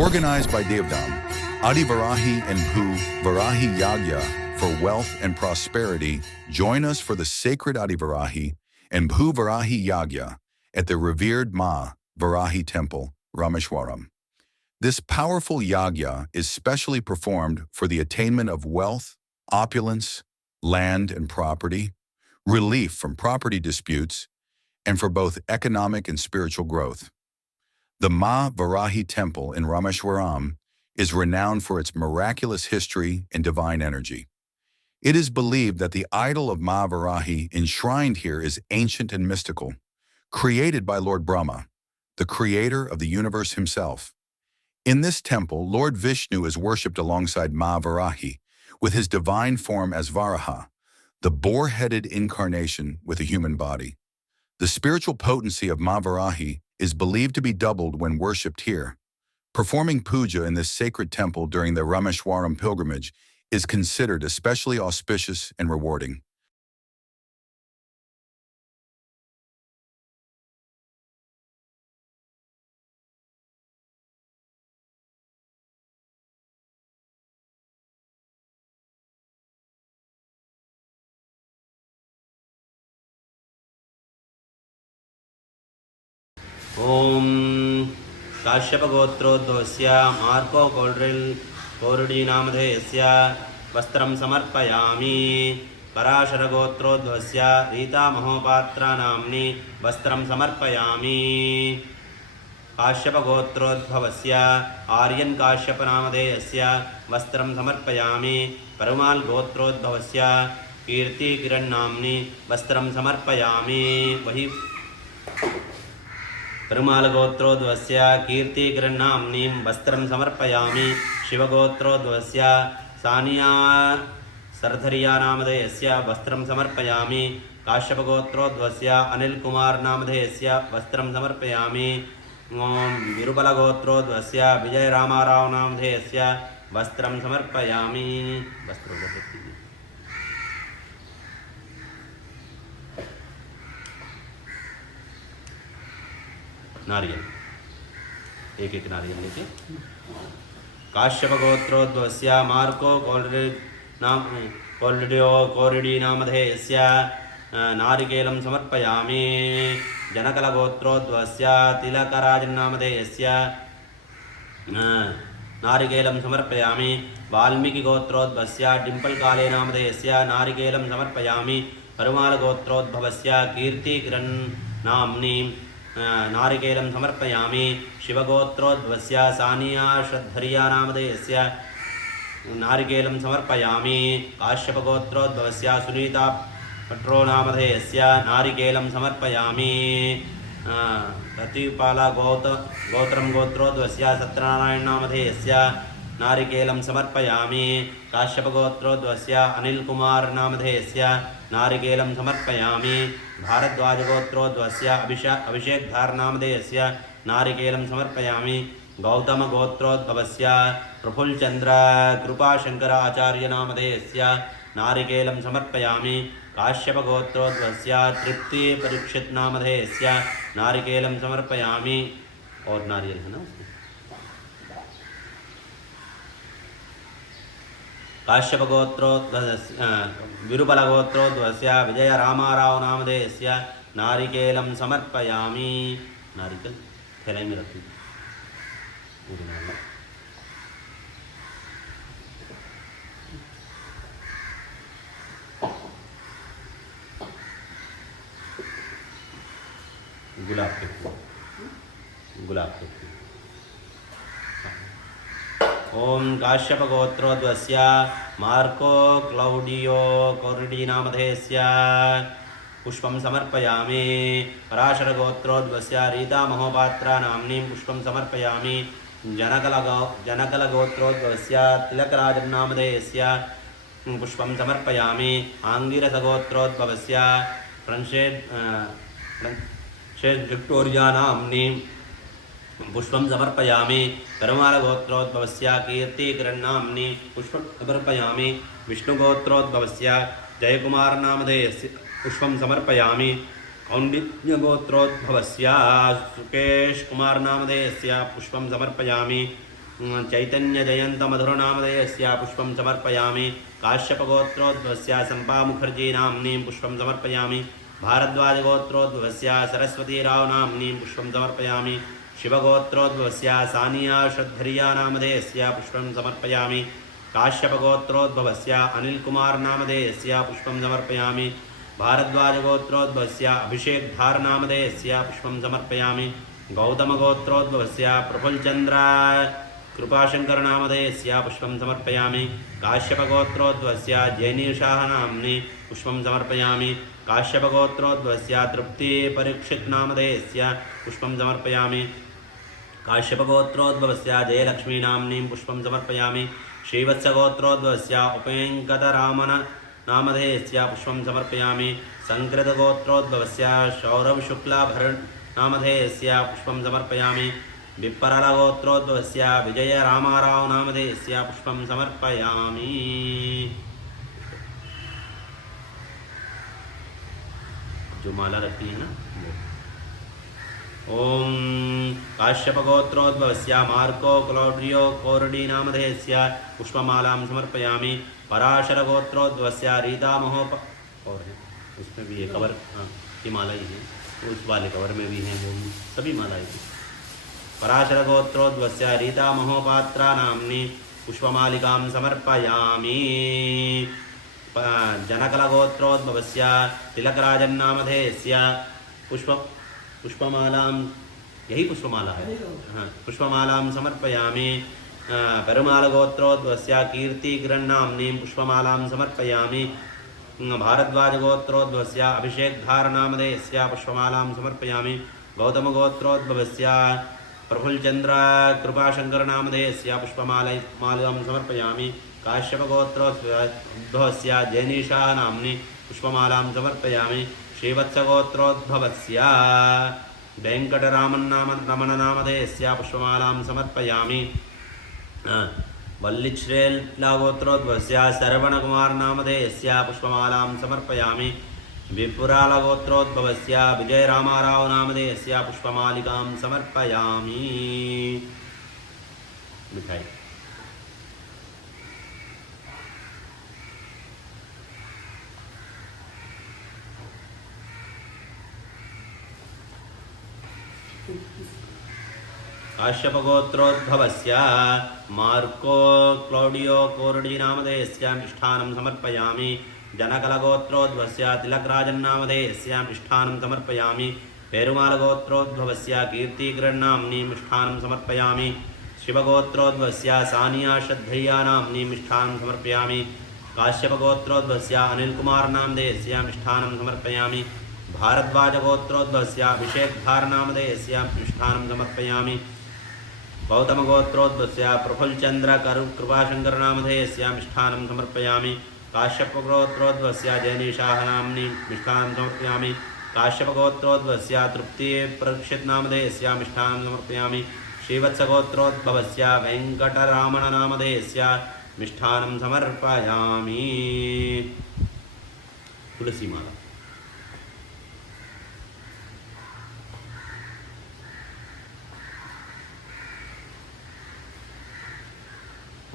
Organized by Devdam, Adi Varahi and Bhu Varahi Yagya for wealth and prosperity, join us for the sacred Adi Varahi and Bhu Varahi Yagya at the revered Ma Varahi Temple, Rameshwaram. This powerful yagya is specially performed for the attainment of wealth, opulence, land and property, relief from property disputes, and for both economic and spiritual growth. The Ma Varahi Temple in Rameshwaram is renowned for its miraculous history and divine energy. It is believed that the idol of Ma Varahi enshrined here is ancient and mystical, created by Lord Brahma, the creator of the universe himself. In this temple, Lord Vishnu is worshipped alongside Ma Varahi, with his divine form as Varaha, the boar-headed incarnation with a human body. The spiritual potency of Ma Varahi is believed to be doubled when worshipped here. Performing puja in this sacred temple during the Rameshwaram pilgrimage is considered especially auspicious and rewarding. ओम काश्यपगोत्रोद्भवस्य Marco कोरडीनामधेयस्य वस्त्रं समर्पयामि। पराशरगोत्रोद्भवस्य रीतामहोपात्रानाम्नि वस्त्रं समर्पयामि। काश्यपगोत्रोद्भवस्य आर्यन काश्यपनामधेयस्य वस्त्रं समर्पयामि। परमाल गोत्रोद्भवस्य कीर्तिकिरणनाम्नि वस्त्रं समर्पयामि। वही परमालगोत्रोद्भवस्य कीर्तिकिरणनाम्नीं वस्त्रं समर्पयामि। शिवगोत्रोद्भवस्य सानिया सरधरियानामधेयस्य वस्त्रं समर्पयामि। काश्यपगोत्रोद्भवस्य अनिलकुमारनामधेयस्य वस्त्रं समर्पयामि। विरुबलगोत्रोद्भवस्य विजयरामारावनामधेयस्य वस्त्रं समर्पयामि। नारियल एक एक नारियल लेके। काश्यपगोत्रोद्भवस्य मार्को कोरडीनामधेयस्य नारिकेलं समर्पयामि। जनकलगोत्रोद्भवस्य तिलकराजन्नामधेयस्य नारिकेलं समर्पयामि। वाल्मीकिगोत्रोद्भवस्य डिम्पल्कालेनामधेयस्य नारिकेलं समर्पयामि। परमालगोत्रोद्भवस्य कीर्तिकिरणनाम्नीं नारिकेलं समर्पयामि। शिवगोत्रोद्भवस्य सानिया श्रद्धरियानामधेयस्य नारिकेलं समर्पयामि। काश्यपगोत्रोद्भवस्य सुनीता भट्टोनामधेयस्य नारिकेलं समर्पयामि। प्रतिपाला गोत्रं गोत्रोद्भवस्य सत्यनारायणनामधेयस्य नारिकेलं समर्पयामि। काश्यपगोत्रोद्भवस्य अनिलकुमारनामधेयस्य नारिकेलं समर्पयामि। भारद्वाजगोत्रोद्भवस्य अभिषेकधारनामधेयस्य नारिकेलं समर्पयामि। गौतमगोत्रोद्भवस्य प्रफुल्लचन्द्र कृपाशंकराचार्यनामधेयस्य नारिकेलं समर्पयामि। काश्यपगोत्रोद्भवस्य तृप्तिपरीक्षितनामधेयस्य नारिकेलं समर्पयामि। और नारियल है ना। काश्यपगोत्रोद्भवस्य विरुबलगोत्रोद्भवस्य विजयरामारावनामधेयस्य नारिकेलं समर्पयामि। नारिकेल थैले में रखी गुलाब के फूल ओम काश्यपगोत्रोद्भवस्य मार्को क्लौडियो कोरडीनामधेयस्य पुष्पं समर्पयामि। पराशरगोत्रोद्भवस्य रीतामहोपात्रानाम्नीं पुष्पं समर्पयामि। जनकलगोत्रोद्भवस्य तिलकराजन्नामधेयस्य पुष्पं समर्पयामि। आङ्गिरसगोत्रोद्भवस्य फ्रांसेस विक्टोरियानाम्नीं पुष्पं समर्पयामि। परमालगोत्रोद्भवस्य कीर्तिकिरणनाम्नि पुष्पं समर्पयामि। विष्णुगोत्रोद्भवस्य जयकुमारनामधेयस्य पुष्पं समर्पयामि। कौण्डिन्यगोत्रोद्भवस्य सुकेशकुमारनामधेयस्य पुष्पं समर्पयामि। चैतन्यजयन्तमधुरनामधेयस्य पुष्पं समर्पयामि काश्यपगोत्रोद्भवस्य सम्पामुखर्जी नाम्नीं पुष्पं समर्पयामि भारद्वाजगोत्रोद्भवस्य सरस्वतीराव नाम्नीं पुष्पं समर्पयामि शिवगोत्रोद्भवस्य सानिया श्रद्धरिया नामधेयस्य पुष्पं समर्पयामि काश्यपगोत्रोद्भवस्य अनिलकुमार नामधेयस्य पुष्पं समर्पयामि भारद्वाजगोत्रोद्भवस्य अभिषेकधार नामधेयस्य पुष्पं समर्पयामि गौतमगोत्रोद्भवस्य प्रफुल्लचन्द्र कृपाशंकर नामधेयस्य पुष्पं समर्पयामि काश्यपगोत्रोद्भवस्य जैनीशाह नाम्नि पुष्पं समर्पयामि काश्यपगोत्रोद्भवस्य तृप्ति परीक्षित नामधेयस्य पुष्पं समर्पयामि काश्यपगोत्रोद्भवस्य जयलक्ष्मी नाम्नीं पुष्पं समर्पयामि श्रीवत्सगोत्रोद्भवस्य उपेङ्कटरामन नामधेयस्य पुष्पं समर्पयामि संकृतगोत्रोद्भवस्य सौरभशुक्लाभरण नामधेयस्य पुष्पं समर्पयामि विप्परलगोत्रोद्भवस्य विजयरामाराव नामधेयस्य पुष्पं समर्पयामि जो माला रखी है ना ओम काश्यपगोत्रोद्भवस्य मार्को क्लौडियो कोरडी नामधेयस्य पुष्पमालां समर्पयामि पराशरगोत्रोद्भवस्य रीता महोप और है उसमें भी है कवर हाँ ये माला ही है उस वाले कवर में भी हैं वो सभी मालाएं हैं पराशरगोत्रोद्भवस्य रीता महोपात्रा नाम्नि पुष्पमालिकां समर्पयामि जनकलगोत्रोद्भवस्य तिलकराजन्नामधेयस्य पुष्पमालां यही पुष्पमाला है हाँ पुष्पमालां समर्पयामि पेरुमालगोत्रोद्भवस्य कीर्तिकिरण्नाम्नीं पुष्पमालां समर्पयामि भारद्वाजगोत्रोद्भवस्य अभिषेकधारनामधेयस्य पुष्पमालां समर्पयामि गौतमगोत्रोद्भवस्य प्रफुल्लचन्द्र कृपाशंकरनामधेयस्य पुष्पमालां समर्पयामि काश्यपगोत्रोद्भवस्य जैनीशाह नाम्नि पुष्पमालां समर्पयामि श्रीवत्सगोत्रोद्भवस्य वेङ्कटरामन्नामधेयस्य पुष्पमालां समर्पयामि वल्लिश्रेलगोत्रोद्भवस्य श्रवणकुमारनामधेयस्य पुष्पमालां समर्पयामि विपुरालगोत्रोद्भवस्य विजयरामाराव नामधेयस्य पुष्पमालिकां समर्पयामि मिठाई काश्यपगोत्रोद्भवस्य मार्को क्लौडियो कोरडी नामधेयस्य मिष्ठानं समर्पयामि जनकलगोत्रोद्भवस्य तिलकराजन्नामधेयस्य मिष्ठानं समर्पयामि पेरुमालगोत्रोद्भवस्य कीर्तिकिरण्नाम्नि मिष्ठानं समर्पयामि शिवगोत्रोद्भवस्य सानिया श्रद्धरिया नाम्नि मिष्ठानं समर्पयामि काश्यपगोत्रोद्भवस्य अनिलकुमार नामधेयस्य मिष्ठानं समर्पयामि भारद्वाजगोत्रोद्भवस्य अभिषेकधार नामधेयस्य मिष्ठानं समर्पयामि गौतमगोत्रोद्भवस्य प्रफुल्लचन्द्र कृपाशंकर नामधेयस्य मिष्ठानं समर्पयामि काश्यपगोत्रोद्भवस्य जैनीशाह नाम्नि मिष्ठानं समर्पयामि काश्यपगोत्रोद्भवस्य तृप्ति परीक्षित नामधेयस्य मिष्ठानं समर्पयामि श्रीवत्सगोत्रोद्भवस्य वेङ्कटरामन नामधेयस्य मिष्ठानं समर्पयामि तुलसी माला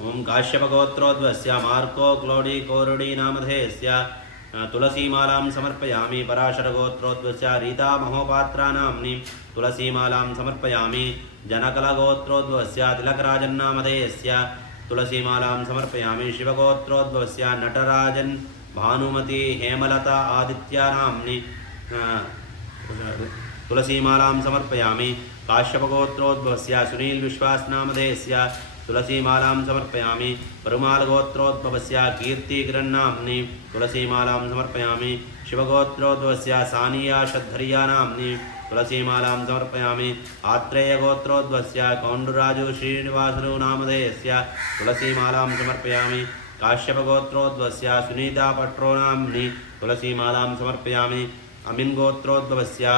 ओम काश्यपगोत्रोद्भवस्य मार्को क्लौडी कोरडी नामधेयस्य तुलसीमालां समर्पयामि पराशरगोत्रोद्भवस्य रीता महोपात्रा नाम्नि तुलसीमालां समर्पयामि जनकलगोत्रोद्भवस्य तिलकराजन्नामधेयस्य तुलसीमालां समर्पयामि शिवगोत्रोद्भवस्य नटराजन् भानुमती हेमलता आदित्या नाम्नि तुलसीमालां समर्पयामि काश्यपगोत्रोद्भवस्य सुनील विश्वास नामधेयस्य तुलसीमालां समर्पयामि पेरुमालगोत्रोद्भवस्य कीर्तिकिरण्नाम्नि तुलसीमालां समर्पयामि शिवगोत्रोद्भवस्य सानिया श्रद्धरिया नाम्नि तुलसीमालां समर्पयामि आत्रेयगोत्रोद्भवस्य कौण्डुराजु श्रीनिवासनु नामधेयस्य तुलसीमालां समर्पयामि काश्यपगोत्रोद्भवस्य सुनीता पट्रो नाम्नि तुलसीमालां समर्पयामि अमिन्गोत्रोद्भवस्य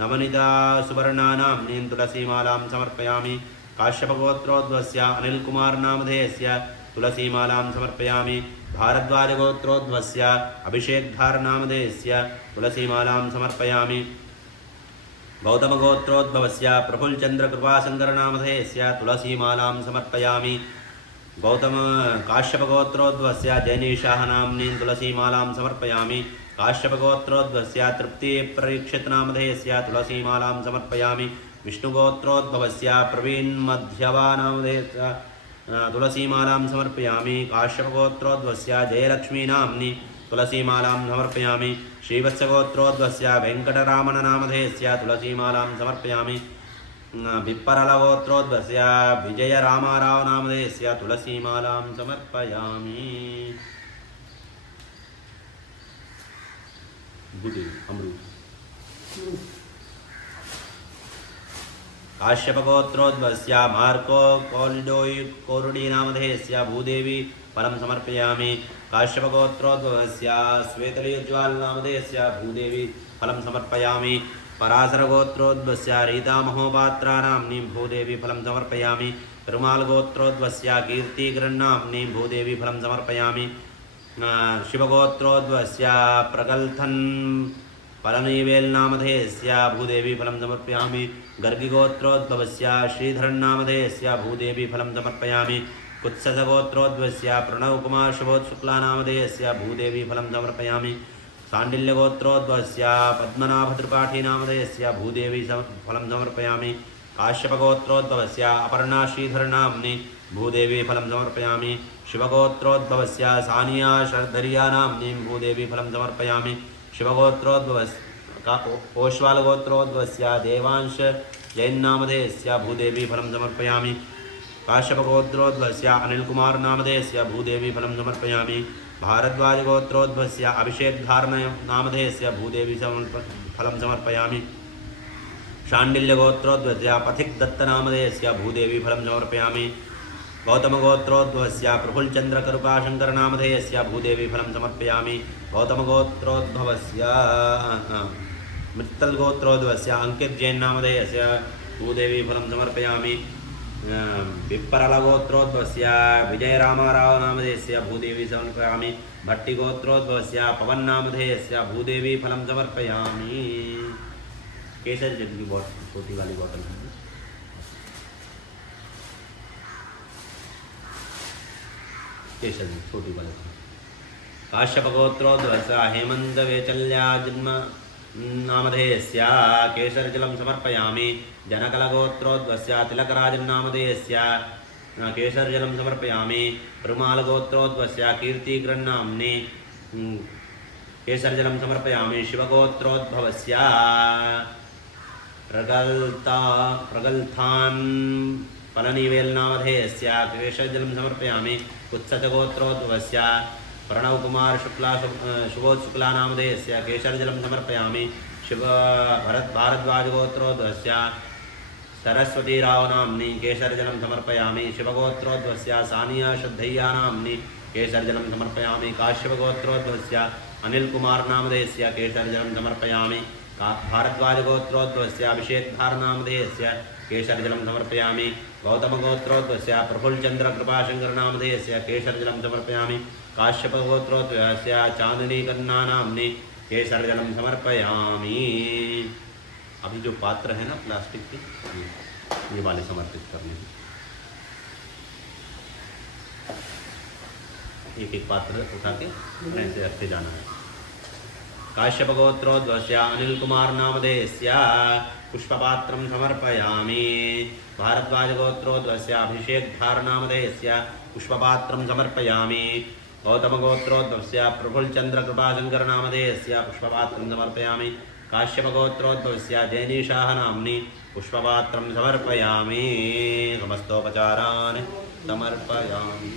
नवनीता सुवर्णा नाम्नि तुलसीमालां समर्पयामि काश्यपगोत्रोद्भवस्य अनिलकुमार नामधेयस्य तुलसीमालां समर्पयामि भारद्वाजगोत्रोद्भवस्य अभिषेकधार नामधेयस्य तुलसीमालां समर्पयामि गौतमगोत्रोद्भवस्य प्रफुल्लचन्द्रकृपाशङ्करनामधेयस्य तुलसीमालां समर्पयामि। गौतम काश्यपगोत्रोद्भवस्य जैनीशाह नाम्नीं तुलसीमालां समर्पयामि। काश्यपगोत्रोद्भवस्य तृप्तिपरीक्षितनामधेयस्य तुलसीमालां समर्पयामि। विष्णुगोत्रोद्भवस्य प्रवीणमध्यवानामधेयस्य तुलसीमालां समर्पयामि। काश्यपगोत्रोद्भवस्य जयलक्ष्मीनाम्नि तुलसीमालां समर्पयामि। श्रीवत्सगोत्रोद्भवस्य वेङ्कटरामननामधेयस्य तुलसीमालां समर्पयामि। विप्परलगोत्रोद्भवस्य विजयरामारावनामधेयस्य तुलसीमालां समर्पयामि। काश्यपगोत्रोद्भवस्य मार्को कोलिडोयि कोरुडीनामधेयस्य भूदेवी फलं समर्पयामि। काश्यपगोत्रोद्भवस्य श्वेतलीज्वालनामधेयस्य भूदेवी फलं समर्पयामि। पराशरगोत्रोद्भवस्य रीतामहोपात्रानाम्नीं भूदेवी फलं समर्पयामि। पेरुमालगोत्रोद्भवस्य कीर्तिकिरण्नाम्नीं भूदेवी फलं समर्पयामि। शिवगोत्रोद्भवस्य प्रगल्थन् पलनीवेल्नामधेयस्य भूदेवी फलं समर्पयामि। गर्गिगोत्रोद्भवस्य श्रीधरन्नामधेयस्य भूदेवी फलं समर्पयामि। कुत्सगोत्रोद्भवस्य प्रणवकुमारशुभोत्शुक्लानामधेयस्य भूदेवी फलं समर्पयामि। शाण्डिल्यगोत्रोद्भवस्य पद्मनाभत्रिपाठीनामधेयस्य भूदेवी फलं समर्पयामि। काश्यपगोत्रोद्भवस्य अपर्णा श्रीधरनाम्नि भूदेवी फलं समर्पयामि। शिवगोत्रोद्भवस्य सानिया शर्धरियानाम्नीं भूदेवी फलं समर्पयामि। शिवगोत्रोद्भवस्य ओश्वालगोत्रोद्भवस्य देवांश जैन्नामधेयस्य भूदेवी फलं समर्पयामि। काश्यपगोत्रोद्भवस्य अनिलकुमारनामधेयस्य भूदेवी फलं समर्पयामि। भारद्वाजगोत्रोद्भवस्य अभिषेकधारणनामधेयस्य भूदेवी फलं समर्पयामि। शाण्डिल्यगोत्रोद्भवस्य पथिकदत्तनामधेयस्य भूदेवी फलं समर्पयामि। गौतमगोत्रोद्भवस्य प्रफुल्लचन्द्रकृपाशङ्करनामधेयस्य भूदेवी फलं समर्पयामि। गौतमगोत्रोद्भवस्य मृत्तल्गोत्रोद्भवस्य अंकितजैन्नामधेयस्य भूदेवी फलं समर्पयामि। विप्परलगोत्रोद्भवस्य विजयरामारावनामधेयस्य भूदेवी समर्पयामि। भट्टिगोत्रोद्भवस्य पवन्नामधेयस्य भूदेवी फलं समर्पयामि। केसर जग की छोटी वाली बोतल है। केसर छोटी वाली। काश्यपगोत्रोद्भवस्य हेमन्तवेचल्याजन्म नामधेयस्य केसरजलं समर्पयामि। जनकलगोत्रोद्भवस्य तिलकराजन्नामधेयस्य केसरजलं समर्पयामि। पेरुमालगोत्रोद्भवस्य कीर्तिकिरण्नाम्नि केसरजलं समर्पयामि। शिवगोत्रोद्भवस्य प्रगल्थान् पलनीवेल्नामधेयस्य केसरजलं समर्पयामि। कुत्सगोत्रोद्भवस्य प्रणवकुमारशुभोत्शुक्लानामधेयस्य केसरजलं समर्पयामि। भारद्वाजगोत्रोद्भवस्य सरस्वतीरावनाम्नि केसरजलं समर्पयामि। शिवगोत्रोद्भवस्य सानिया श्रद्धय्यानाम्नि केसरजलं समर्पयामि। काश्यपगोत्रोद्भवस्य अनिलकुमारनामधेयस्य केसरजलं समर्पयामि। भारद्वाजगोत्रोद्भवस्य अभिषेकधारणनामधेयस्य केसरजलं समर्पयामि। गौतमगोत्रोद्भवस्य प्रफुल्लचन्द्रकृपाशङ्करनामधेयस्य केसरजलं समर्पयामि। काश्यपगोत्रोद्भवस्य चांदनीकन्नानाम्नि केसरजलं समर्पयामि। अभी जो पात्र है ना प्लास्टिक के, ये वाले समर्पित करने हैं। एक एक पात्र उठा के ऐसे रखते जाना है। काश्यपगोत्रोद्भवस्य अनिलकुमारनामधेयस्य पुष्पपात्रं समर्पयामि। भारद्वाजगोत्रोद्भवस्य अभिषेकधारणनामधेयस्य पुष्पपात्रं समर्पयामि। गौतमगोत्रोद्भवस्य प्रफुल्लचन्द्रकृपाशङ्करनामधेयस्य पुष्पपात्रं समर्पयामि। काश्यपगोत्रोद्भवस्य जैनीशाहनाम्नि पुष्पपात्रं समर्पयामि। समस्तोपचारान् समर्पयामि।